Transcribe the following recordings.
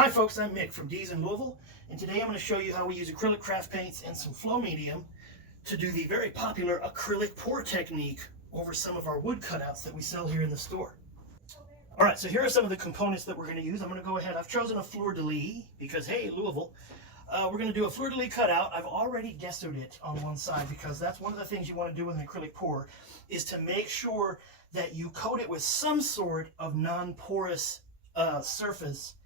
Hi folks, I'm Mick from D's in Louisville, and today I'm going to show you how we use acrylic craft paints and some flow medium to do the very popular acrylic pour technique over some of our wood cutouts that we sell here in the store. Alright, so here are some of the components that we're going to use. I'm going to go ahead, I've chosen a fleur-de-lis because, hey, Louisville. We're going to do a fleur-de-lis cutout. I've already gessoed it on one side because that's one of the things you want to do with an acrylic pour, is to make sure that you coat it with some sort of non-porous surface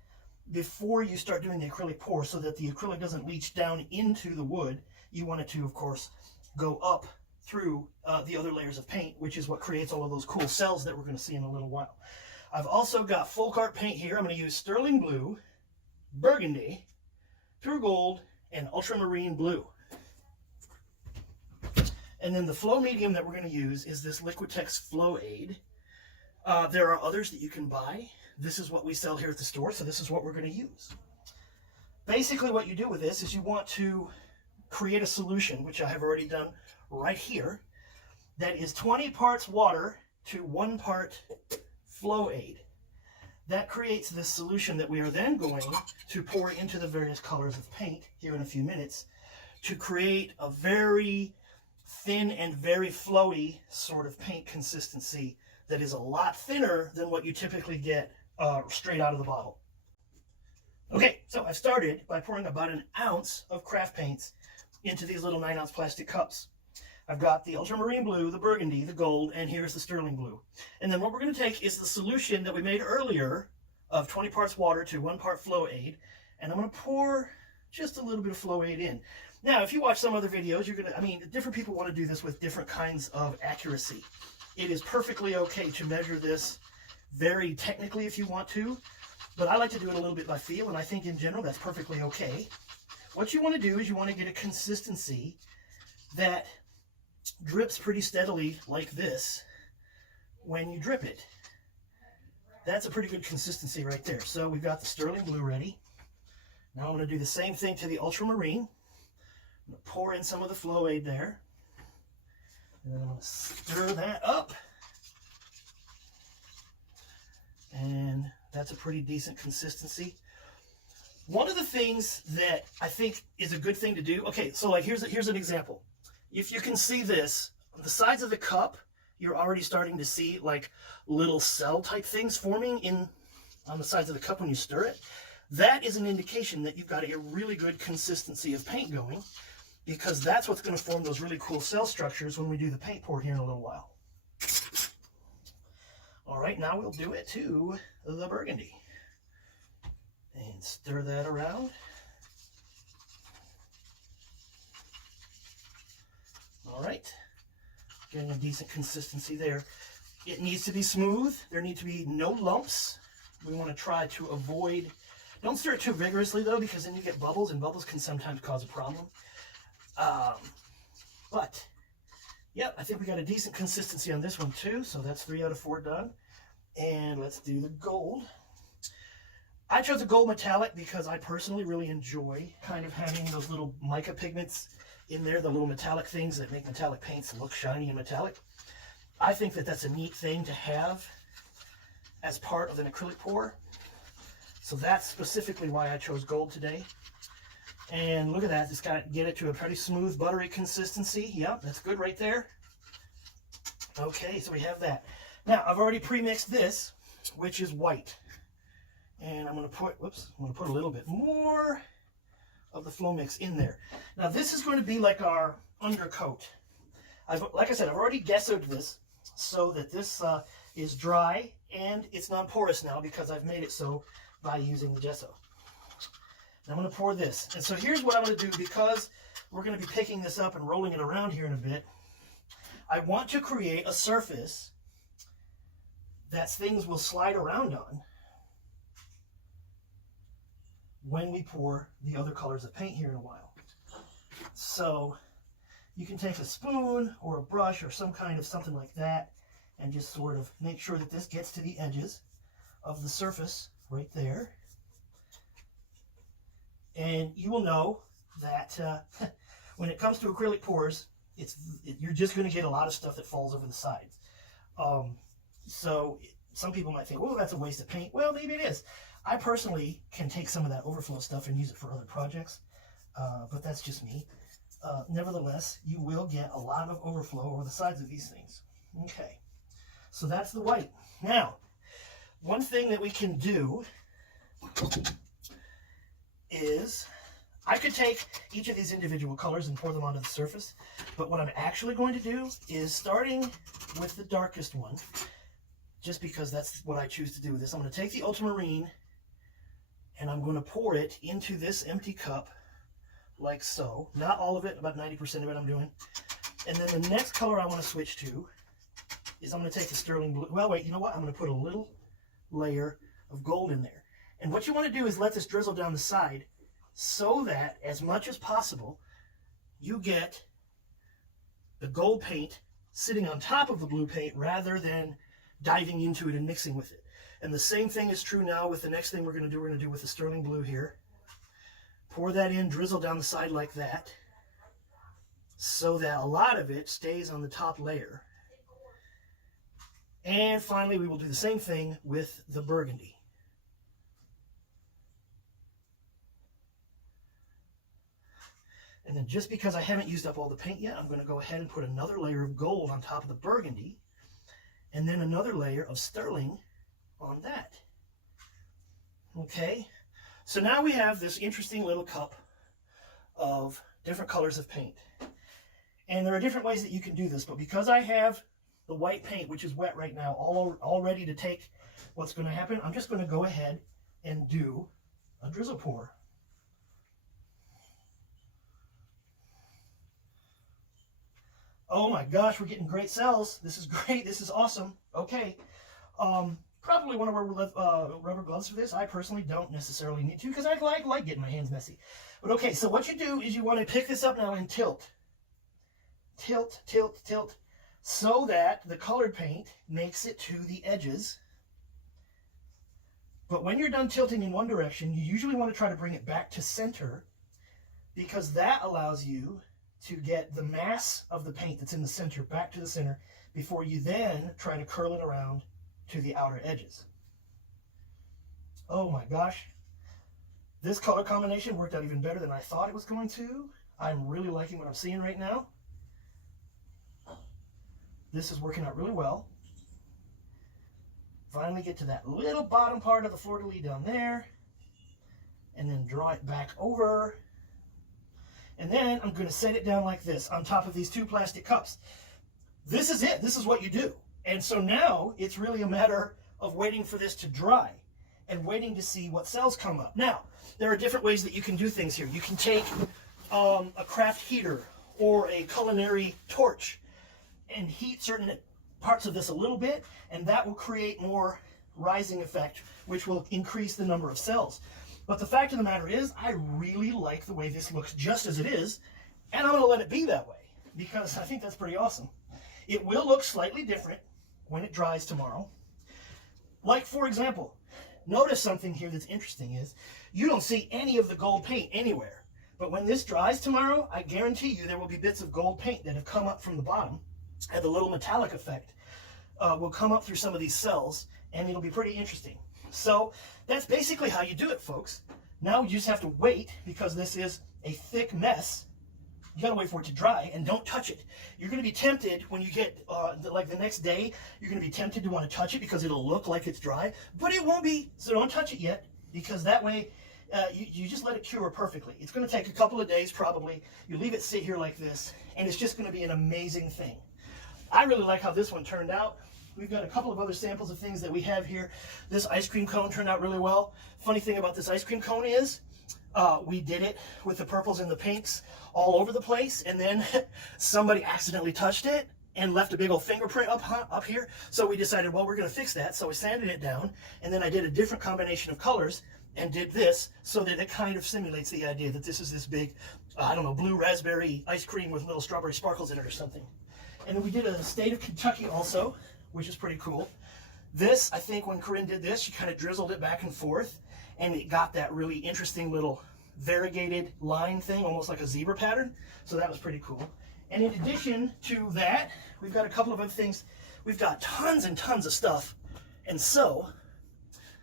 before you start doing the acrylic pour, so that the acrylic doesn't leach down into the wood. You want it to, of course, go up through the other layers of paint, which is what creates all of those cool cells that we're going to see in a little while. I've also got full cart paint here. I'm going to use sterling blue, burgundy, pure gold, and ultramarine blue. And then the flow medium that we're going to use is this Liquitex Flow Aid. There are others that you can buy. This is what we sell here at the store, so this is what we're going to use. Basically what you do with this is you want to create a solution, which I have already done right here, that is 20 parts water to 1 part Flow Aid. That creates this solution that we are then going to pour into the various colors of paint here in a few minutes to create a very thin and very flowy sort of paint consistency that is a lot thinner than what you typically get straight out of the bottle. Okay, so I started by pouring about 1 ounce of craft paints into these little 9-ounce plastic cups. I've got the ultramarine blue, the burgundy, the gold, and here's the sterling blue. And then what we're going to take is the solution that we made earlier of 20 parts water to 1 part Flow Aid, and I'm going to pour just a little bit of Flow Aid in. Now, if you watch some other videos, you're going to, different people want to do this with different kinds of accuracy. It is perfectly okay to measure this very technically if you want to, but I like to do it a little bit by feel, and I think in general that's perfectly okay. What you want to do is you want to get a consistency that drips pretty steadily like this when you drip it. That's a pretty good consistency right there. So we've got the sterling blue ready. Now I'm going to do the same thing to the ultramarine. I'm going to pour in some of the Flow Aid there. And then I'm going to stir that up. And that's a pretty decent consistency. One of the things that I think is a good thing to do, okay, so like here's an example. If you can see this, on the sides of the cup, you're already starting to see like little cell type things forming on the sides of the cup when you stir it. That is an indication that you've got a really good consistency of paint going, because that's what's going to form those really cool cell structures when we do the paint pour here in a little while. All right, now we'll do it to the burgundy. And stir that around. All right, getting a decent consistency there. It needs to be smooth. There need to be no lumps. We want to try to avoid, don't stir it too vigorously though, because then you get bubbles, and bubbles can sometimes cause a problem. But yeah, I think we got a decent consistency on this one too, so that's 3 out of 4 done. And let's do the gold. I chose a gold metallic because I personally really enjoy kind of having those little mica pigments in there, the little metallic things that make metallic paints look shiny and metallic. I think that that's a neat thing to have as part of an acrylic pour. So that's specifically why I chose gold today. And look at that, just got to get it to a pretty smooth, buttery consistency. Yep, that's good right there. Okay, so we have that. Now, I've already pre-mixed this, which is white. And I'm going to put, a little bit more of the flow mix in there. Now, this is going to be like our undercoat. Like I said, I've already gessoed this so that this is dry, and it's non-porous now because I've made it so by using the gesso. Now I'm going to pour this. And so here's what I'm going to do, because we're going to be picking this up and rolling it around here in a bit. I want to create a surface that things will slide around on when we pour the other colors of paint here in a while. So you can take a spoon or a brush or some kind of something like that and just sort of make sure that this gets to the edges of the surface right there. And you will know that when it comes to acrylic pours, you're just going to get a lot of stuff that falls over the sides. So some people might think, well, that's a waste of paint. Well, maybe it is. I personally can take some of that overflow stuff and use it for other projects, but that's just me. Nevertheless, you will get a lot of overflow over the sides of these things. Okay, so that's the white. Now, one thing that we can do is I could take each of these individual colors and pour them onto the surface, but what I'm actually going to do is, starting with the darkest one, just because that's what I choose to do with this, I'm going to take the ultramarine and I'm going to pour it into this empty cup like so. Not all of it, about 90% of it I'm doing. And then the next color I want to switch to is I'm going to take the sterling blue. Well, wait, you know what? I'm going to put a little layer of gold in there. And what you want to do is let this drizzle down the side so that, as much as possible, you get the gold paint sitting on top of the blue paint rather than diving into it and mixing with it. And the same thing is true now with the next thing we're going to do. We're going to do with the sterling blue here. Pour that in, drizzle down the side like that, so that a lot of it stays on the top layer. And finally, we will do the same thing with the burgundy. And then, just because I haven't used up all the paint yet, I'm going to go ahead and put another layer of gold on top of the burgundy, and then another layer of sterling on that. Okay, so now we have this interesting little cup of different colors of paint. And there are different ways that you can do this, but because I have the white paint, which is wet right now, all ready to take what's going to happen, I'm just going to go ahead and do a drizzle pour. Oh my gosh, we're getting great cells. This is great. This is awesome. Okay. Probably want to wear rubber gloves for this. I personally don't necessarily need to because I like getting my hands messy. But okay, so what you do is you want to pick this up now and tilt. Tilt, tilt, tilt, so that the colored paint makes it to the edges. But when you're done tilting in one direction, you usually want to try to bring it back to center, because that allows you to get the mass of the paint that's in the center back to the center before you then try to curl it around to the outer edges. Oh my gosh. This color combination worked out even better than I thought it was going to. I'm really liking what I'm seeing right now. This is working out really well. Finally get to that little bottom part of the fleur-de-lis down there, and then draw it back over. And then I'm going to set it down like this on top of these two plastic cups. This is it. This is what you do. And so now it's really a matter of waiting for this to dry and waiting to see what cells come up. Now, there are different ways that you can do things here. You can take a craft heater or a culinary torch and heat certain parts of this a little bit, and that will create more rising effect, which will increase the number of cells. But the fact of the matter is, I really like the way this looks just as it is, and I'm going to let it be that way because I think that's pretty awesome. It will look slightly different when it dries tomorrow. Like, for example, notice something here that's interesting is you don't see any of the gold paint anywhere. But when this dries tomorrow, I guarantee you there will be bits of gold paint that have come up from the bottom, and the little metallic effect will come up through some of these cells, and it'll be pretty interesting. So that's basically how you do it, folks. Now you just have to wait, because this is a thick mess. You gotta wait for it to dry, and don't touch it. You're gonna be tempted when you get, like the next day, you're gonna be tempted to want to touch it because it'll look like it's dry, but it won't be, so don't touch it yet, because that way you just let it cure perfectly. It's gonna take a couple of days probably. You leave it sit here like this, and it's just gonna be an amazing thing. I really like how this one turned out. We've got a couple of other samples of things that we have here. This ice cream cone turned out really well. Funny thing about this ice cream cone is we did it with the purples and the pinks all over the place, and then somebody accidentally touched it and left a big old fingerprint up here. So we decided, well, we're going to fix that. So we sanded it down, and then I did a different combination of colors and did this so that it kind of simulates the idea that this is this big, I don't know, blue raspberry ice cream with little strawberry sparkles in it or something. And then we did a state of Kentucky also, which is pretty cool. This, I think when Corinne did this, she kind of drizzled it back and forth, and it got that really interesting little variegated line thing, almost like a zebra pattern. So that was pretty cool. And in addition to that, we've got a couple of other things. We've got tons and tons of stuff. And so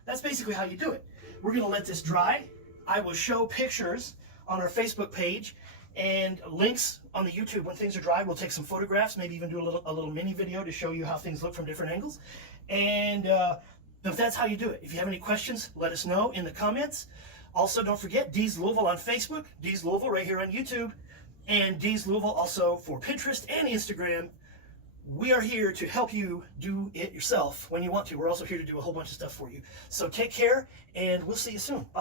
that's basically how you do it. We're going to let this dry. I will show pictures on our Facebook page and links on the YouTube when things are dry. We'll take some photographs, maybe even do a little mini video to show you how things look from different angles. And if that's how you do it. If you have any questions, let us know in the comments. Also, don't forget Dee's Louisville on Facebook, Dee's Louisville right here on YouTube, and Dee's Louisville also for Pinterest and Instagram. We are here to help you do it yourself when you want to. We're also here to do a whole bunch of stuff for you. So take care, and we'll see you soon. Bye.